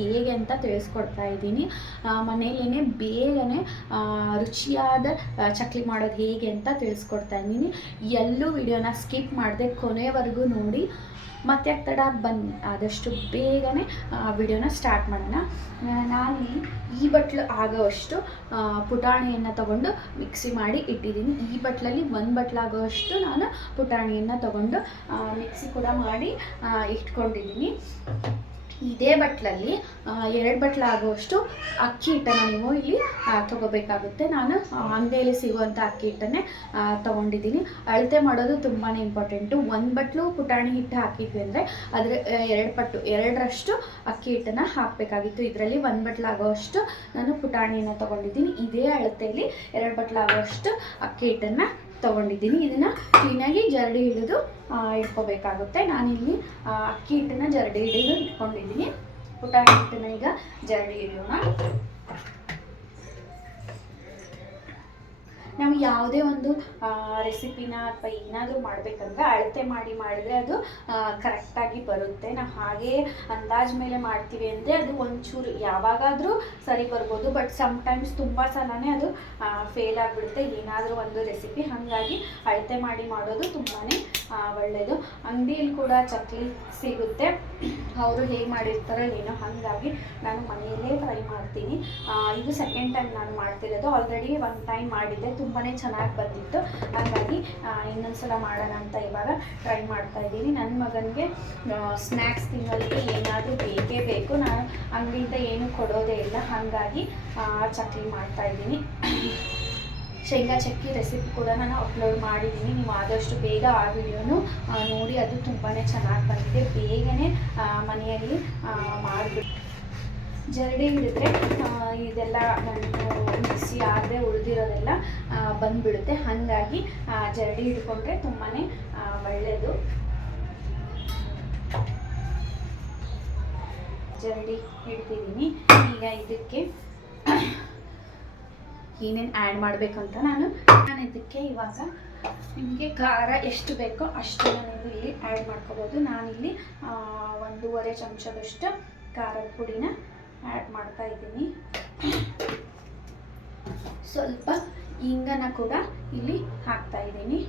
ಹೇಗೆ ಅಂತ ತಿಳಿಸ್ಕೊಡ್ತಾ ಇದ್ದೀನಿ. ಮನೆಯಲ್ಲೇ ಬೇಗನೆ ರುಚಿಯಾದ ಚಕ್ಲಿ ಮಾಡೋದು ಹೇಗೆ ಅಂತ ತಿಳಿಸ್ಕೊಡ್ತಾ ಇದ್ದೀನಿ. ಎಲ್ಲೂ ವಿಡಿಯೋನ ಸ್ಕಿಪ್ ಮಾಡದೆ ಕೊನೆವರೆಗೂ ನೋಡಿ. ಮತ್ತೆ ತಡ ಬನ್ನಿ. ಆದಷ್ಟು ಬೇಗನೆ ವಿಡಿಯೋನ ಸ್ಟಾರ್ಟ್ ಮಾಡೋಣ. ನಾನು ಈ ಬಟ್ಲು ಆಗೋವಷ್ಟು ಪುಟಾಣಿಯನ್ನು ತಗೊಂಡು ಮಿಕ್ಸಿ ಮಾಡಿ ಇಟ್ಟಿದ್ದೀನಿ. ಈ ಬಟ್ಲಲ್ಲಿ ಒಂದು ಬಟ್ಲಾಗೋವಷ್ಟು ನಾನು ಪುಟಾಣಿಯನ್ನು ತಗೊಂಡು ಮಿಕ್ಸಿ ಕೂಡ ಮಾಡಿ ಇಟ್ಕೊಂಡಿದ್ದೀನಿ. ಇದೇ ಬಟ್ಲಲ್ಲಿ ಎರಡು ಬಟ್ಲಾಗುವಷ್ಟು ಅಕ್ಕಿ ಹಿಟ್ಟನ್ನು ನೀವು ಇಲ್ಲಿ ತೊಗೋಬೇಕಾಗುತ್ತೆ. ನಾನು ಅಂಗಡಿಯಲ್ಲಿ ಸಿಗುವಂಥ ಅಕ್ಕಿ ಹಿಟ್ಟನ್ನೇ ತೊಗೊಂಡಿದ್ದೀನಿ ತಗೊಂಡಿದ್ದೀನಿ. ಅಳತೆ ಮಾಡೋದು ತುಂಬಾ ಇಂಪಾರ್ಟೆಂಟು ಒಂದು ಬಟ್ಲು ಪುಟಾಣಿ ಹಿಟ್ಟು ಹಾಕಿದ್ವಿ ಅಂದರೆ ಅದರ ಎರಡು ಪಟ್ಟು, ಎರಡರಷ್ಟು ಅಕ್ಕಿ ಹಿಟ್ಟನ್ನು ಹಾಕಬೇಕಾಗಿತ್ತು. ಇದರಲ್ಲಿ ಒಂದು ಬಟ್ಲಾಗುವಷ್ಟು ನಾನು ಪುಟಾಣಿಯನ್ನು ತಗೊಂಡಿದ್ದೀನಿ. ಇದೇ ಅಳತೆಯಲ್ಲಿ ಎರಡು ಬಟ್ಲಾಗುವಷ್ಟು ಅಕ್ಕಿ ಹಿಟ್ಟನ್ನು ತಗೊಂಡಿದ್ದೀನಿ. ಇದನ್ನು ಕ್ಲೀನಾಗಿ ಜರಡಿ ಹಿಡಿದು ಇಟ್ಕೋಬೇಕಾಗುತ್ತೆ. ನಾನಿಲ್ಲಿ ಅಕ್ಕಿ ಹಿಟ್ಟನ್ನ ಜರಡಿ ಹಿಡಿದು ಇಟ್ಕೊಂಡಿದ್ದೀನಿ. ಪುಟಾಣಿ ಹಿಟ್ಟನ್ನ ಈಗ ಜರಡಿ ಹಿಡಿಯೋಣ. ನಾವು ಯಾವುದೇ ಒಂದು ರೆಸಿಪಿನ ಅಥವಾ ಏನಾದರೂ ಮಾಡಬೇಕಂದ್ರೆ ಅಳತೆ ಮಾಡಿ ಮಾಡಿದ್ರೆ ಅದು ಕರೆಕ್ಟಾಗಿ ಬರುತ್ತೆ. ನಾವು ಹಾಗೇ ಅಂದಾಜ್ ಮೇಲೆ ಮಾಡ್ತೀವಿ ಅಂದರೆ ಅದು ಒಂಚೂರು ಯಾವಾಗಾದರೂ ಸರಿ ಬರ್ಬೋದು. ಬಟ್ ಸಮ್ಟೈಮ್ಸ್ ತುಂಬ ಸಲನೇ ಅದು ಫೇಲ್ ಆಗಿಬಿಡುತ್ತೆ. ಏನಾದರೂ ಒಂದು ರೆಸಿಪಿ ಹಾಗಾಗಿ ಅಳತೆ ಮಾಡಿ ಮಾಡೋದು ತುಂಬಾ ಒಳ್ಳೆಯದು ಅಂಗಡಿಯಲ್ಲಿ ಕೂಡ ಚಕ್ಲಿ ಸಿಗುತ್ತೆ. ಅವರು ಹೇಗೆ ಮಾಡಿರ್ತಾರೋ ಏನೋ ಹಾಗಾಗಿ ನಾನು ಮನೆಯಲ್ಲೇ ಟ್ರೈ ಮಾಡ್ತೀನಿ. ಇದು ಸೆಕೆಂಡ್ ಟೈಮ್ ನಾನು ಮಾಡ್ತಿರೋದು. ಆಲ್ರೆಡಿ ಒನ್ ಟೈಮ್ ಮಾಡಿದ್ದೆ. ತುಂಬಾ ಚೆನ್ನಾಗಿ ಬಂದಿತ್ತು. ಹಾಗಾಗಿ ಇನ್ನೊಂದು ಸಲ ಮಾಡೋಣ ಅಂತ ಇವಾಗ ಟ್ರೈ ಮಾಡ್ತಾ ಇದ್ದೀನಿ. ನನ್ನ ಮಗನಿಗೆ ಸ್ನ್ಯಾಕ್ಸ್ ತಿನ್ನೋದಕ್ಕೆ ಏನಾದರೂ ಬೇಕೇ ಬೇಕು. ನಾನು ಅಂಗಡಿಯಿಂದ ಏನು ಕೊಡೋದೇ ಇಲ್ಲ. ಹಾಗಾಗಿ ಚಕ್ಲಿ ಮಾಡ್ತಾ ಇದ್ದೀನಿ. ಶೇಂಗಾ ಚಕ್ಕಿ ರೆಸಿಪಿ ಕೂಡ ನಾನು ಅಪ್ಲೋಡ್ ಮಾಡಿದ್ದೀನಿ. ನೀವು ಆದಷ್ಟು ಬೇಗ ಆ ವಿಡಿಯೋನು ನೋಡಿ. ಅದು ತುಂಬಾ ಚೆನ್ನಾಗಿ ಬಂದಿದೆ. ಬೇಗನೆ ಮನೆಯಲ್ಲಿ ಮಾಡಿಬಿಟ್ಟು ಜರಡಿ ಹಿಡಿದ್ರೆ ಇದೆಲ್ಲ ಮಿಕ್ಸಿ ಆದರೆ ಉಳಿದಿರೋದೆಲ್ಲ ಬಂದುಬಿಡುತ್ತೆ. ಹಾಗಾಗಿ ಜರಡಿ ಹಿಡ್ಕೊಂಡ್ರೆ ತುಂಬಾ ಒಳ್ಳೆಯದು ಜರಡಿ ಹಿಡ್ತಿದ್ದೀನಿ ಈಗ ಇದಕ್ಕೆ ಏನೇನು ಆ್ಯಡ್ ಮಾಡಬೇಕಂತ ನಾನು ನಾನು ಇದಕ್ಕೆ ಇವಾಗ ನಿಮಗೆ ಖಾರ ಎಷ್ಟು ಬೇಕೋ ಅಷ್ಟು ನಾನು ಇಲ್ಲಿ ಆ್ಯಡ್ ಮಾಡ್ಕೋಬೋದು. ನಾನಿಲ್ಲಿ ಒಂದೂವರೆ ಚಮಚದಷ್ಟು ಖಾರದ ಪುಡಿನ ಆ್ಯಡ್ ಮಾಡ್ತಾ ಇದ್ದೀನಿ. ಸ್ವಲ್ಪ ಇಂಗನ ಕೂಡ ಇಲ್ಲಿ ಹಾಕ್ತಾ ಇದ್ದೀನಿ.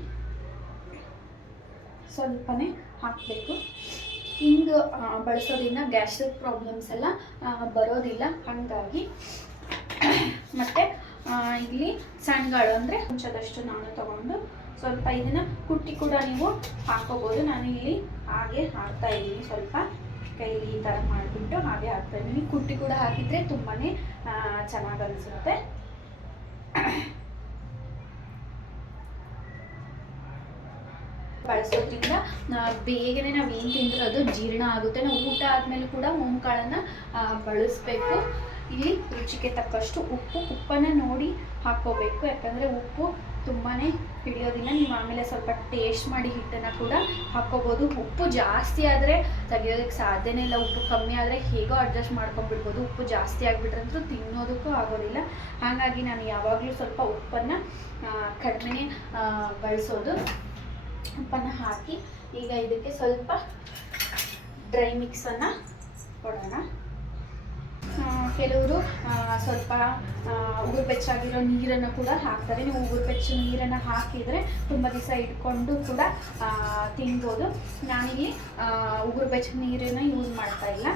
ಸ್ವಲ್ಪನೇ ಹಾಕಬೇಕು. ಹಿಂಗೆ ಬಳಸೋದ್ರಿಂದ ಗ್ಯಾಸ್ಟ್ರಿಕ್ ಪ್ರಾಬ್ಲಮ್ಸ್ ಎಲ್ಲ ಬರೋದಿಲ್ಲ. ಹಾಗಾಗಿ ಮತ್ತು ಇಲ್ಲಿ ಸಣ್ಣಗಳು ಅಂದರೆ ಚಮಚದಷ್ಟು ನಾನು ತಗೊಂಡು ಸ್ವಲ್ಪ ಇದನ್ನು ಕುಟ್ಟಿ ಕೂಡ ನೀವು ಹಾಕೋಬೋದು. ನಾನು ಇಲ್ಲಿ ಹಾಗೆ ಹಾಕ್ತಾ ಇದ್ದೀನಿ ಸ್ವಲ್ಪ. ಕೈಲಿ ಈ ಥರ ಮಾಡಿಬಿಟ್ಟು ಹಾಗೆ ಹಾಕ್ತಾ ಇದ್ದೀನಿ. ಕುಟ್ಟಿ ಕೂಡ ಹಾಕಿದರೆ ತುಂಬಾ ಚೆನ್ನಾಗಿ ಅನಿಸುತ್ತೆ. ಬಳಸೋದ್ರಿಂದ ಬೇಗನೆ ನಾವು ಏನು ತಿಂದ್ರೆ ಅದು ಜೀರ್ಣ ಆಗುತ್ತೆ. ನಾವು ಊಟ ಆದಮೇಲೆ ಕೂಡ ಕಾಳನ್ನು ಬಳಸಬೇಕು. ಇಲ್ಲಿ ರುಚಿಗೆ ತಕ್ಕಷ್ಟು ಉಪ್ಪು, ಉಪ್ಪನ್ನು ನೋಡಿ ಹಾಕ್ಕೋಬೇಕು. ಯಾಕಂದರೆ ಉಪ್ಪು ತುಂಬಾ ಹಿಡಿಯೋದಿಲ್ಲ. ನೀವು ಆಮೇಲೆ ಸ್ವಲ್ಪ ಟೇಸ್ಟ್ ಮಾಡಿ ಹಿಟ್ಟನ್ನು ಕೂಡ ಹಾಕ್ಕೋಬೋದು. ಉಪ್ಪು ಜಾಸ್ತಿ ಆದರೆ ತೆಗಿಯೋದಕ್ಕೆ ಸಾಧ್ಯನೇ ಇಲ್ಲ. ಉಪ್ಪು ಕಮ್ಮಿ ಆದರೆ ಹೇಗೋ ಅಡ್ಜಸ್ಟ್ ಮಾಡ್ಕೊಂಡ್ಬಿಡ್ಬೋದು. ಉಪ್ಪು ಜಾಸ್ತಿ ಆಗಿಬಿಟ್ರಂತೂ ತಿನ್ನೋದಕ್ಕೂ ಆಗೋದಿಲ್ಲ. ಹಾಗಾಗಿ ನಾನು ಯಾವಾಗಲೂ ಸ್ವಲ್ಪ ಉಪ್ಪನ್ನು ಕಡಿಮೆ ಬಳಸೋದು. ಉಪ್ಪನ್ನು ಹಾಕಿ ಈಗ ಇದಕ್ಕೆ ಸ್ವಲ್ಪ ಡ್ರೈ ಮಿಕ್ಸನ್ನು ಕೊಡೋಣ. ಕೆಲವರು ಸ್ವಲ್ಪ ಉಗುರು ಬೆಚ್ಚಾಗಿರೋ ನೀರನ್ನು ಕೂಡ ಹಾಕ್ತಾರೆ. ನೀವು ಉಗುರು ಬೆಚ್ಚು ನೀರನ್ನು ಹಾಕಿದರೆ ತುಂಬ ದಿವಸ ಇಟ್ಕೊಂಡು ಕೂಡ ತಿನ್ಬೋದು. ನಾನಿಲ್ಲಿ ಉಗುರು ಬೆಚ್ಚು ನೀರನ್ನು ಯೂಸ್ ಮಾಡ್ತಾ ಇಲ್ಲ.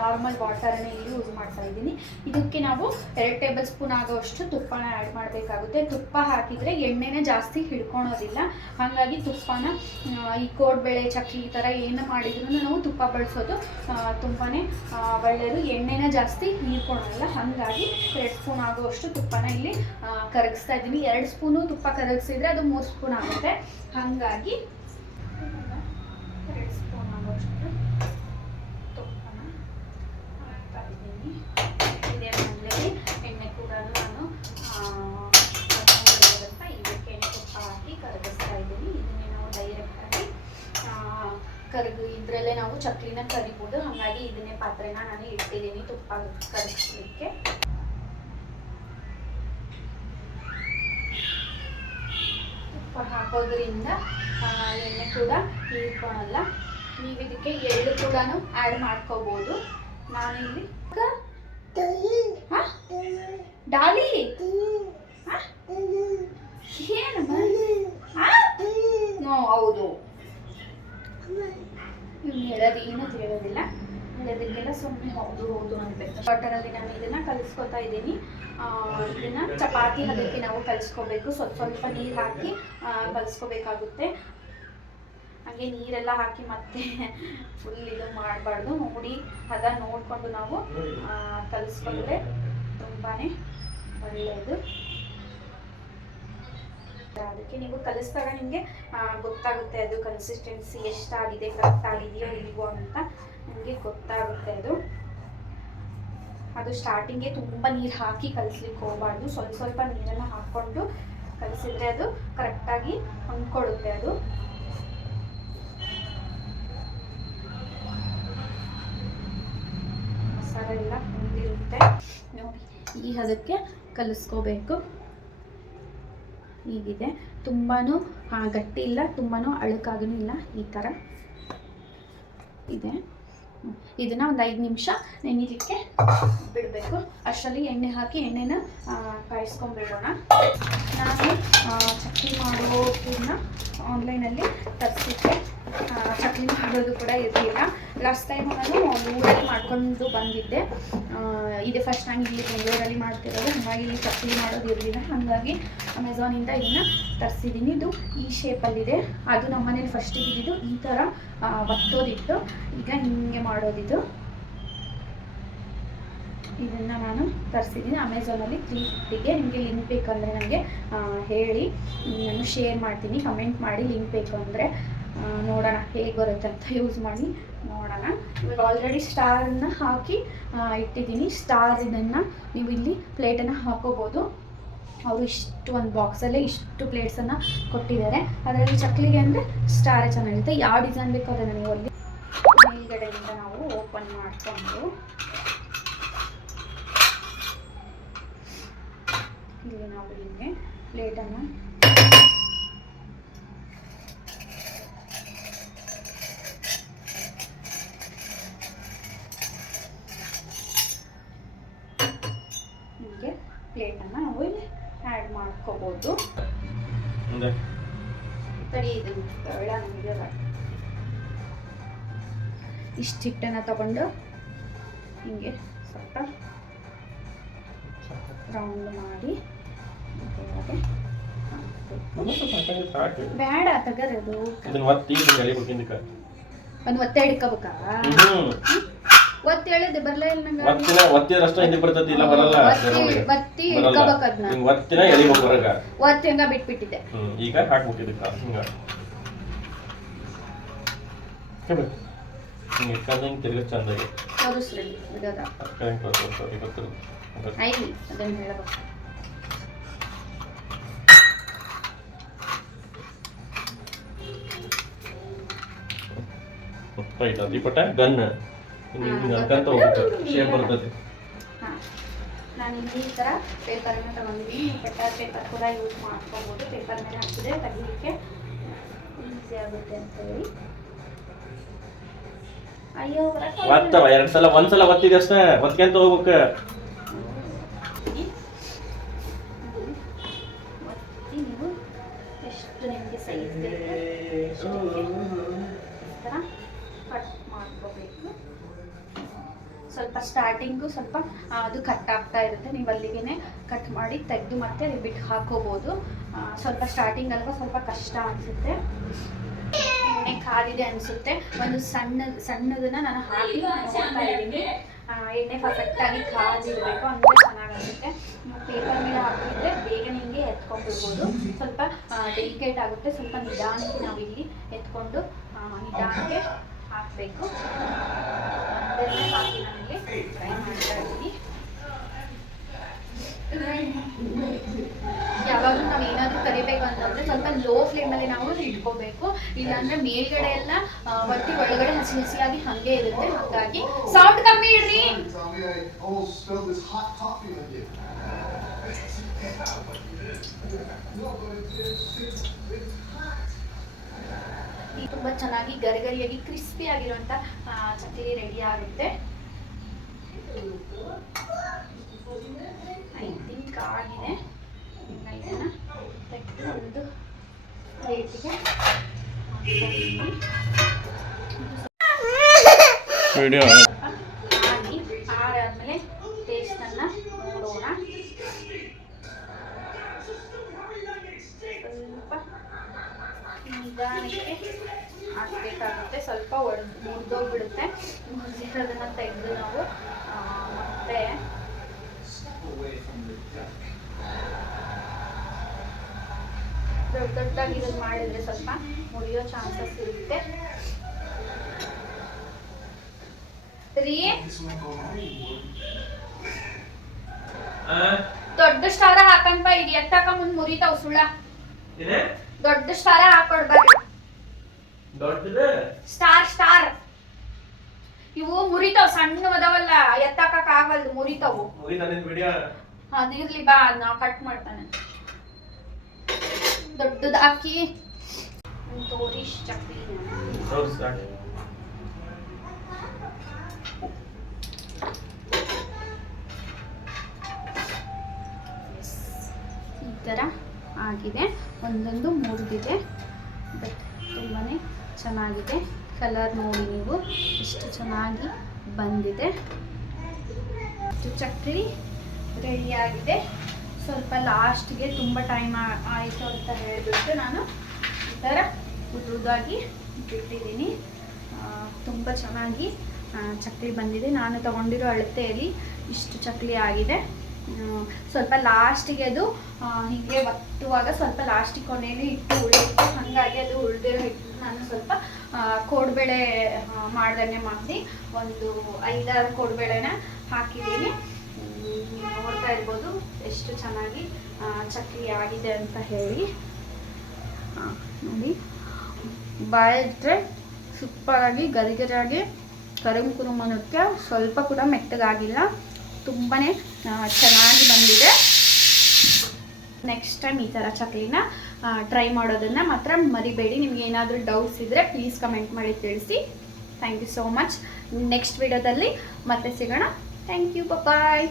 ನಾರ್ಮಲ್ ವಾಟರನ್ನೇ ಇಲ್ಲಿ ಯೂಸ್ ಮಾಡ್ತಾ ಇದ್ದೀನಿ. ಇದಕ್ಕೆ ನಾವು ಎರಡು ಟೇಬಲ್ ಸ್ಪೂನ್ ಆಗೋಷ್ಟು ತುಪ್ಪನ ಆ್ಯಡ್ ಮಾಡಬೇಕಾಗುತ್ತೆ. ತುಪ್ಪ ಹಾಕಿದರೆ ಎಣ್ಣೆನೇ ಜಾಸ್ತಿ ಹಿಡ್ಕೊಳೋದಿಲ್ಲ. ಹಾಗಾಗಿ ತುಪ್ಪನ ಈ ಕೋಡ್ಬೇಳೆ ಚಕ್ಲಿ ಈ ಥರ ಏನು ಮಾಡಿದ್ರು ನಾವು ತುಪ್ಪ ಬಳಸೋದು ತುಂಬಾ ಒಳ್ಳೆಯದು ಎಣ್ಣೆನ ಜಾಸ್ತಿ ಹೀರ್ಕೊಳಲ್ಲ ಹಾಗಾಗಿ ಎರಡು ಸ್ಪೂನ್ ಆಗುವಷ್ಟು ತುಪ್ಪನ ಇಲ್ಲಿ ಕರಗಿಸ್ತಾ ಇದ್ದೀನಿ. ಎರಡು ಸ್ಪೂನು ತುಪ್ಪ ಕರಗಿಸಿದ್ರೆ ಅದು ಮೂರು ಸ್ಪೂನ್ ಆಗುತ್ತೆ. ಹಾಗಾಗಿ, ಎರಡು ಸ್ಪೂನ್ ಆಗುವಷ್ಟು ತುಪ್ಪನ ಹಾಕ್ತಾ ಇದ್ದೀನಿ ಇದೇ ಮನೆಯಲ್ಲಿ ಎಣ್ಣೆ ಕೂಡ ನಾನು ಅಂತ ಇದಕ್ಕೆ ಎಣ್ಣೆ ತುಪ್ಪ ಹಾಕಿ ಕರಗಿಸ್ತಾ ಇದ್ದೀನಿ ಇದನ್ನೇ ನಾವು ಡೈರೆಕ್ಟಾಗಿ ಕರಗು ಇದರಲ್ಲೇ ನಾವು ಚಕ್ಲಿನ ಕರಿಬೋದು. ಹಾಗಾಗಿ ಇದನ್ನೇ ಪಾತ್ರೆನ ನಾನು ಇಟ್ಟಿದ್ದೀನಿ ತುಪ್ಪ ಕರಗಿಸ್ಲಿಕ್ಕೆ ತುಪ್ಪ ಹಾಕೋದ್ರಿಂದ ಎಣ್ಣೆ ಕೂಡ ಹೀರ್ಕೊಳಲ್ಲ. ನೀವು ಇದಕ್ಕೆ ಎಳ್ಳು ಕೂಡ ಆ್ಯಡ್ ಮಾಡ್ಕೋಬೋದು. ನಾನು ಹಾ? ಡಾಲಿ? ಹಾ? ಏನಮ್ಮ ಹಾ? ನೋ ಹೌದು ಇವ್ನು ಹೇಳೋದು ಏನೂ ತಿಳಿಯೋದಿಲ್ಲ ಹೇಳೋದಕ್ಕೆಲ್ಲ ಸುಮ್ಮನೆ ಹೌದು ಹೌದು ಅನ್ಬೇಕು ವಾಟರಲ್ಲಿ ನಾನು ಇದನ್ನ ಕಲಿಸ್ಕೊತಾ ಇದ್ದೀನಿ. ಇದನ್ನ ಚಪಾತಿ ಅದಕ್ಕೆ ನಾವು ಕಲಿಸ್ಕೋಬೇಕು. ಸ್ವಲ್ಪ ಸ್ವಲ್ಪ ನೀರು ಹಾಕಿ ಕಲಿಸ್ಕೋಬೇಕಾಗುತ್ತೆ. ಹಾಗೆ ನೀರೆಲ್ಲ ಹಾಕಿ ಮತ್ತೆ ಫುಲ್ ಇದು ಮಾಡಬಾರ್ದು. ನೋಡಿ ಹದ ನೋಡಿಕೊಂಡು ನಾವು ಕಲಿಸ್ಕೊಂಡ್ರೆ ತುಂಬಾ ಒಳ್ಳೆಯದು ಅದಕ್ಕೆ ನೀವು ಕಲಿಸಿದಾಗ ನಿಮಗೆ ಗೊತ್ತಾಗುತ್ತೆ ಅದು ಕನ್ಸಿಸ್ಟೆನ್ಸಿ ಎಷ್ಟಾಗಿದೆ ಕರೆಕ್ಟ್ ಆಗಿದೆಯೋ ಇಲ್ವೋ ಅಂತ. ನಿಮಗೆ ಗೊತ್ತಾಗುತ್ತೆ ಅದು. ಅದು ಸ್ಟಾರ್ಟಿಂಗ್ಗೆ ತುಂಬ ನೀರು ಹಾಕಿ ಕಲಿಸ್ಲಿಕ್ಕೆ ಹೋಗಬಾರ್ದು. ಸ್ವಲ್ಪ ಸ್ವಲ್ಪ ನೀರೆಲ್ಲ ಹಾಕ್ಕೊಂಡು ಕಲಿಸಿದ್ರೆ ಅದು ಕರೆಕ್ಟಾಗಿ ಹೊಂದ್ಕೊಳ್ಳುತ್ತೆ ಅದು. ಮಸಾಲ ಎಲ್ಲ ಹೊಂದಿರುತ್ತೆ ನೋಡಿ ಈ ಅದಕ್ಕೆ ಕಲಿಸ್ಕೋಬೇಕು. ಹೀಗಿದೆ. ತುಂಬಾ ಗಟ್ಟಿ ಇಲ್ಲ ತುಂಬಾ ಅಳುಕಾಗೂ ಇಲ್ಲ ಈ ಥರ ಇದೆ. ಇದನ್ನ ಒಂದು ಐದು ನಿಮಿಷ ನೆನೀಲಿಕ್ಕೆ ಬಿಡಬೇಕು. ಅಷ್ಟರಲ್ಲಿ ಎಣ್ಣೆ ಹಾಕಿ ಎಣ್ಣೆನ ಕಾಯಿಸ್ಕೊಂಡ್ಬಿಡೋಣ ನಾನು ಚಟ್ನಿ ಮಾಡೋದನ್ನ ಆನ್ಲೈನಲ್ಲಿ ತರಿಸಿದ್ದೆ. ಚಕ್ಲಿ ಮಾಡೋದು ಕೂಡ ಇರಲಿಲ್ಲ. ಲಾಸ್ಟ್ ಟೈಮ್ ನಾನು ಊರಲ್ಲಿ ಮಾಡ್ಕೊಂಡು ಬಂದಿದ್ದೆ. ಇದೆ ಫಸ್ಟ್ ನಾನು ಇಲ್ಲಿ ಬೆಂಗಳೂರಲ್ಲಿ ಮಾಡ್ತಿರೋದು. ಹಾಗಾಗಿ ಇಲ್ಲಿ ಚಕ್ಲಿ ಮಾಡೋದು ಇರಲಿಲ್ಲ. ಹಾಗಾಗಿ ಅಮೆಝಾನಿಂದ ಇದನ್ನು ತರಿಸಿದ್ದೀನಿ ಇದು ಈ ಶೇಪಲ್ಲಿದೆ ಅದು ನಮ್ಮ ಮನೇಲಿ ಫಸ್ಟಿಗೆ ಇದ್ದಿದ್ದು ಈ ಥರ ಒತ್ತೋದಿತ್ತು. ಈಗ ಹಿಂಗೆ ಮಾಡೋದಿದ್ದು ಇದನ್ನ ನಾನು ತರಿಸಿದ್ದೀನಿ ಅಮೆಝಾನಲ್ಲಿ ತ್ರೀ ಫಿಫ್ಟಿಗೆ ನಿಮಗೆ ಲಿಂಕ್ ಬೇಕಂದರೆ ನನಗೆ ಹೇಳಿ. ನಾನು ಶೇರ್ ಮಾಡ್ತೀನಿ. ಕಮೆಂಟ್ ಮಾಡಿ ಲಿಂಕ್ ಬೇಕು ಅಂದರೆ. ನೋಡೋಣ ಹೇಗೆ ಬರುತ್ತೆ ಅಂತ ಯೂಸ್ ಮಾಡಿ ನೋಡೋಣ. ಇವಾಗ ಆಲ್ರೆಡಿ ಸ್ಟಾರನ್ನು ಹಾಕಿ ಇಟ್ಟಿದ್ದೀನಿ. ಸ್ಟಾರ್ ಇದನ್ನು ನೀವು ಇಲ್ಲಿ ಪ್ಲೇಟನ್ನು ಹಾಕೋಬೋದು. ಅವರು ಇಷ್ಟು ಒಂದು ಬಾಕ್ಸಲ್ಲೇ ಇಷ್ಟು ಪ್ಲೇಟ್ಸನ್ನು ಕೊಟ್ಟಿದ್ದಾರೆ. ಅದರಲ್ಲಿ ಚಕ್ಲಿಗೆ ಅಂದರೆ ಸ್ಟಾರೇ ಚೆನ್ನಾಗಿರುತ್ತೆ. ಯಾವ ಡಿಸೈನ್ ಬೇಕೋ ಅದನ್ನು ನೀವು ಅಲ್ಲಿ ಮೇಲ್ಗಡೆಯಿಂದ ನಾವು ಓಪನ್ ಮಾಡಿಕೊಂಡು ಇಲ್ಲಿ ನಾವು ಹಿಂಗೆ ಪ್ಲೇಟನ್ನು ಪ್ಲೇಟನ್ನು ನಾವು ಇಲ್ಲಿ ಆ್ಯಡ್ ಮಾಡ್ಕೋಬೋದು ತಡಿ ಇದು ಬೇಡ ನಮಗೆ ಇಷ್ಟು ಹಿಟ್ಟನ್ನು ತಗೊಂಡು ಹಿಂಗೆ ಸ್ವಲ್ಪ ರೌಂಡ್ ಮಾಡಿ ಬೇಡ ತಗರದು. ಇದನ್ನ. ಒಂದು ಒತ್ತೆ ಹಿಡ್ಕೋಬೇಕಾ? ಒತ್ತಿ ಹೇಳಿದೆ ಬರಲೇ ಇಲ್ಲ ನಂಗೆ. ಒತ್ತಿನ ಒತ್ತಿದ್ರಷ್ಟ ಹಿಂದೆ ಬರ್ತೈತಿ ಇಲ್ಲ ಬರಲ್ಲ ಒತ್ತಿ ಒತ್ತಿ ಹಿಡ್ಕೋಬೇಕು ಅದನ್ನ ಹಿಂಗ್ ಒತ್ತಿನ ಎಳಿಬೇಕು ಹೊರಗ ಒತ್ತಿ ಹಂಗ ಬಿಟ್ಬಿಟ್ಟಿದ್ದೆ. ಹ್ಮ್ ಈಗ ಹಾಕ್ಬೇಕು ಇದಕ್ಕ ಹಿಂಗ. ಹಿಂಗ್ ಇಟ್ಕೊಂಡು ಹಿಂಗ್ ತಿರ್ಗಿ ಚಂದಾಗಿ. ತೋರಿಸ್ರಿ ಇವತ್ತು. ಐ ಅದನ್ನು ಹೇಳಬೇಕು. ರೈಟ್ ಅದು ಇಪ್ಪಟ್ಟ ಗನ್ ಹಿಂಗ್ ಅನ್ಕಂತ ಹೋಗ್ಬೇಕು ಶೇಪ್ ಬರ್ತೈತಿ ಹಾಂ. ನಾನು ಇಲ್ಲಿ ಈ ಥರ ಪೇಪರನ್ನು ತಗೊಂಡಿದ್ದೀನಿ ಪೆಟರ್ ಪೇಪರ್ ಕೂಡ ಯೂಸ್ ಮಾಡ್ಕೊಬೋದು. ಪೇಪರ್ ಮೇಲೆ ಹಾಕಿದ್ರೆ ತೆಗಿಲಿಕ್ಕೆ ಈಸಿ ಆಗುತ್ತೆ ಅಂತ ಹೇಳಿ ಅಯ್ಯೋ ಒತ್ತವ ಎರಡ್ ಸಲ ಒಂದ್ಸಲ ಅಷ್ಟೇ. ಒತ್ಕೊಂತ ಹೋಗ್ಬೇಕು. ಸ್ಟಾರ್ಟಿಂಗು ಸ್ವಲ್ಪ ಅದು ಕಟ್ ಆಗ್ತಾ ಇರುತ್ತೆ. ನೀವು ಅಲ್ಲಿಗೆ ಕಟ್ ಮಾಡಿ ತೆಗೆದು ಮತ್ತೆ ರಿಬಿಟ್ ಹಾಕೋಬೋದು. ಸ್ವಲ್ಪ ಸ್ಟಾರ್ಟಿಂಗ್ ಅಲ್ವಾ, ಸ್ವಲ್ಪ ಕಷ್ಟ ಅನಿಸುತ್ತೆ. ಎಣ್ಣೆ ಕಾದಿದೆ ಅನಿಸುತ್ತೆ. ಒಂದು ಸಣ್ಣ, ಸಣ್ಣದನ್ನ ನಾನು ಹಾಕಿ ನೋಡ್ತಾ ಇದ್ದೀನಿ. ಆಗಿ ಎಣ್ಣೆ ಕಾದಿರಬೇಕು ಅಂದರೆ ಚೆನ್ನಾಗಿರುತ್ತೆ ಪೇಪರ್ ಮೇಲೆ ಹಾಕಿದ್ರೆ ಬೇಗ ನಿಮಗೆ ಎತ್ಕೊಂಡಿರ್ಬೋದು ಸ್ವಲ್ಪ ಡೆಲಿಕೇಟ್ ಆಗುತ್ತೆ. ಸ್ವಲ್ಪ ನಿಧಾನಕ್ಕೆ ನಾವು ಇಲ್ಲಿ ಎತ್ಕೊಂಡು ನಿಧಾನಕ್ಕೆ ಹಾಕಬೇಕು. ಇಲ್ಲಾಂದ್ರೆ ಮೇಲ್ಗಡೆ ಎಲ್ಲ ಹೊಟ್ಟಿ ಒಳಗಡೆ ಹಸಿ ಹಸಿಯಾಗಿ ಹಂಗೆ ಇರುತ್ತೆ. ಹಾಗಾಗಿ ಸೌಂಡ್ ಕಮ್ಮಿ ಇಡ್ರಿ. ತುಂಬಾ ಚೆನ್ನಾಗಿ ಗರಿ ಗರಿಯಾಗಿ ಕ್ರಿಸ್ಪಿ ಆಗಿರುವಂತ ಚಕ್ಕಲಿ ರೆಡಿ ಆಗುತ್ತೆ. ಆಗಿದೆ. ಒಂದು ಪ್ಲೇಟಿಗೆ ವಿಡಿಯೋ ಆಗಿ ಆರಾದ್ಮೇಲೆ ಟೇಸ್ಟನ್ನು ನೋಡೋಣ ಸ್ವಲ್ಪ ನಿಧಾನಕ್ಕೆ ಹಾಕಬೇಕಾಗುತ್ತೆ ಸ್ವಲ್ಪ ಒಡ್ ಮುರಿದೋಗ್ಬಿಡುತ್ತೆ. ಮುರಿದಿರೋದನ್ನು ತೆಗೆದು ನಾವು ದೊಡ್ಡ ದೊಡ್ಡದಾಗಿ ಇದನ್ನ ಮಾಡಿದ್ರೆ ಸ್ವಲ್ಪ ಮುರಿಯೋ ಚಾನ್ಸಸ್ ಇರುತ್ತೆ. ರೀ ದೊಡ್ಡ ಸ್ಟಾರ ಹಾಕಂತ ಇದು ಎತ್ತಾಕ ಮುಂದ್ ಮುರಿತಾವ್ ಸುಳ್ಳ. ದೊಡ್ಡ ಸ್ಟಾರ ಹಾಕೊಡ್ಬಾರ್ದು ದೊಡ್ಡದು? Star star. ಇವು ಮುರಿತಾವ್ ಸಣ್ಣ ಅದಾವಲ್ಲ ಎತ್ತಾಕಕ್ ಆಗಲ್ದು ಮುರಿತಾವು. ಅದಿರ್ಲಿ ಬಾ ನಾವ್ ಕಟ್ ಮಾಡ್ತಾನೆ. ದೊಡ್ಡದ್ ಅಕ್ಕಿ ತೋರಿಸ್ ಚಕ್ಲಿ ಈ ಥರ ಆಗಿದೆ. ಒಂದೊಂದು ಮುರಿದಿದೆ. ಬಟ್ ತುಂಬಾ ಚೆನ್ನಾಗಿದೆ. ಕಲರ್ ನೋಡಿ ನೀವು ಎಷ್ಟು ಚೆನ್ನಾಗಿ ಬಂದಿದೆ. ಇಷ್ಟು ಚಕ್ಲಿ ರೆಡಿಯಾಗಿದೆ ಸ್ವಲ್ಪ ಲಾಸ್ಟ್ಗೆ ತುಂಬ ಟೈಮ್ ಆಯಿತು ಅಂತ ಹೇಳಿಬಿಟ್ಟು ನಾನು ಈ ಥರ ಉದುದಾಗಿ ಬಿಟ್ಟಿದ್ದೀನಿ ತುಂಬ ಚೆನ್ನಾಗಿ ಚಕ್ಲಿ ಬಂದಿದೆ. ನಾನು ತಗೊಂಡಿರೋ ಅಳತೆಯಲ್ಲಿ ಇಷ್ಟು ಚಕ್ಲಿ ಆಗಿದೆ. ಸ್ವಲ್ಪ ಲಾಸ್ಟಿಗೆ ಅದು ಹೀಗೆ ಒತ್ತುವಾಗ ಸ್ವಲ್ಪ ಲಾಸ್ಟಿಗೆ ಕೊನೆಯಲ್ಲಿ ಇಟ್ಟು ಉಳಿಯಿತು. ಹಾಗಾಗಿ ಅದು ಉಳಿದಿರೋ ಹಿಟ್ಟು ನಾನು ಸ್ವಲ್ಪ ಕೋಡ್ಬೇಳೆ ಮಾಡ್ದಂಗೆ ಮಾಡಿ ಒಂದು ಐದಾರು ಕೋಡ್ಬೇಳೆನ ಹಾಕಿದ್ದೀನಿ. ನೋಡ್ತಾ ಇರ್ಬೋದು. ಎಷ್ಟು ಚೆನ್ನಾಗಿ ಚಕ್ಲಿ ಆಗಿದೆ ಅಂತ ಹೇಳಿ. ನೋಡಿ. ಬಾಯಿಟ್ರೆ ಸೂಪರಾಗಿ ಗರಿಗರಾಗಿ ಕರುಮ್ ಕುರುಮ್ ಸ್ವಲ್ಪ ಕೂಡ ಮೆತ್ತಗಾಗಿಲ್ಲ. ತುಂಬಾ ಚೆನ್ನಾಗಿ ಬಂದಿದೆ. ನೆಕ್ಸ್ಟ್ ಟೈಮ್ ಈ ಥರ ಚಕ್ಲಿನ ಟ್ರೈ ಮಾಡೋದನ್ನು ಮಾತ್ರ ಮರಿಬೇಡಿ. ನಿಮ್ಗೆ ಏನಾದರೂ ಡೌಟ್ಸ್ ಇದ್ದರೆ ಪ್ಲೀಸ್ ಕಮೆಂಟ್ ಮಾಡಿ ತಿಳಿಸಿ. Thank you so much next ವಿಡಿಯೋದಲ್ಲಿ ಮತ್ತೆ ಸಿಗೋಣ. Thank you bye